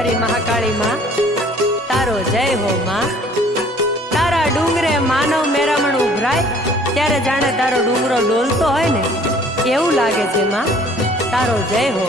મારી મહાકાળી માં, તારો જય હો માં। તારા ડુંગરે માનવ મેરામણ ઉભરાય ત્યારે જાણે તારો ડુંગરો ડોલતો હોય ને એવું લાગે છે માં, તારો જય હો।